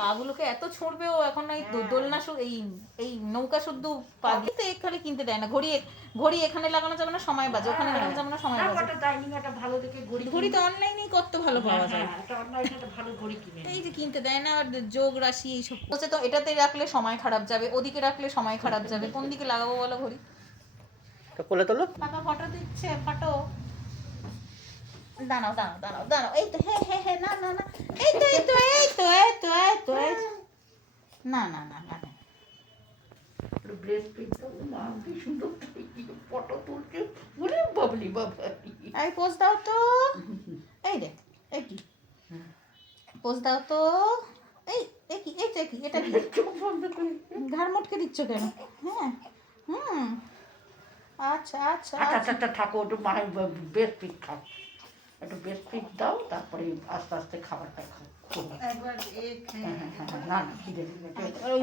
পাগুলোকে এত ছুঁড়বে ও এখন এই দোলনা এই এই নৌকা শুদ্ধ পা দিয়ে এখানে কিনতে দেয় না। ঘড়ি ঘড়ি এখানে লাগানো যাবে না, সময় বাজে, ওখানে লাগানো যাবে না, সময় বাজে। একটা ভালো দেখে ঘড়ি তো অনলাইনেই কত ভালো পাওয়া যায়। একটা ভালো ঘড়ি কিনে এই যে কিনতে দেয় না, আর যোগ রাশি এইসব বলছে। তো এটাতে রাখলে সময় খারাপ যাবে, ওদিকে রাখলে সময় খারাপ যাবে, কোন দিকে লাগাবো বলো ঘড়ি? তো কোলে তোলো। কাকা ফটো দিচ্ছে, ফটো। দাঁড়াও দাঁড়াও দাঁড়াও দাঁড়াও, এই তো হ্যাঁ হ্যাঁ হ্যাঁ, না না না, এই তো এই তো এই তো এই তো এই তো এই তো। না না না না না, ব্রেস্ট পিকটা মা কি সুন্দর ফটো তুলছে, বলে বাবলি বাবা। এই পোজ দাও তো, এই দেখ, এই কি পোজ দাও তো, এই এই কি, এই তো কি, এটা কি চোখ বন্ধ করে ঘাড় মটকে দিচ্ছ কেন? হ্যাঁ, হুম, আচ্ছা আচ্ছা আচ্ছা আচ্ছা থাকো, একটু মায়ের বেস্ট পিক খাও, একটু বেস্ট পিক দাও, তারপরে আস্তে আস্তে খাবারটা খাও। একবার হ্যাঁ হ্যাঁ হ্যাঁ, না না খিদে ওই